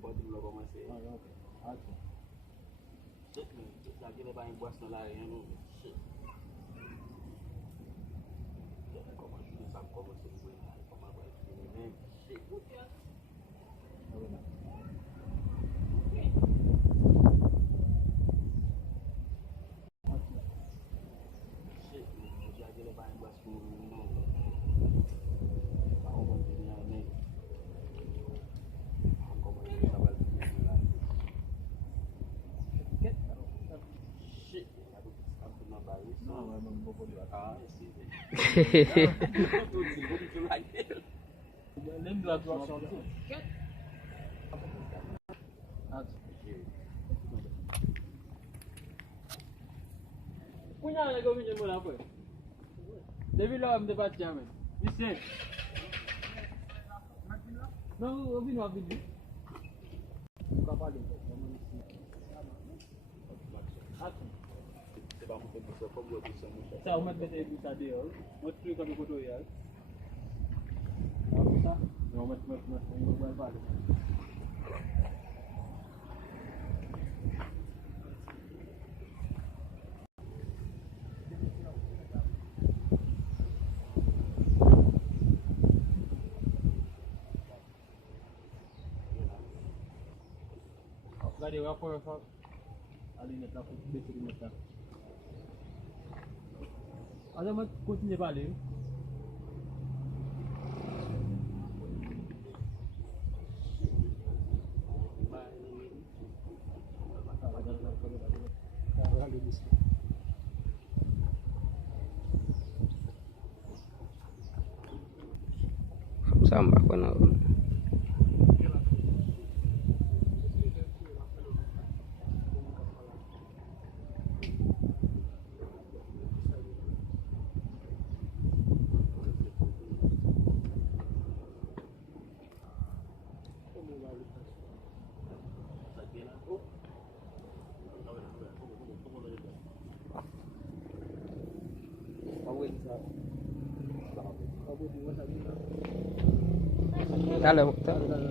Pode logo mais cedo. Ah, ok. Lagi lepas yang buat selai yang tu. Kau masih sam kau masih boleh. Kau masih boleh. Shit. Lagi lepas yang buat semua. Kau masih ni. Kau masih sabar. Punya nak kau minjem bola apa? David lah ambil baca men. Listen. No, Obi no Obi. Buka paling. Sebab mungkin bisa buat bisa mudah. Saya umat betul bisa dia. Mesti kami bodoh ya. Apa sah? Umat buat. Gadi apa yang Ali nak aku beri mata. Ada mat kucing balik. Sama ko na. Halo. Halo.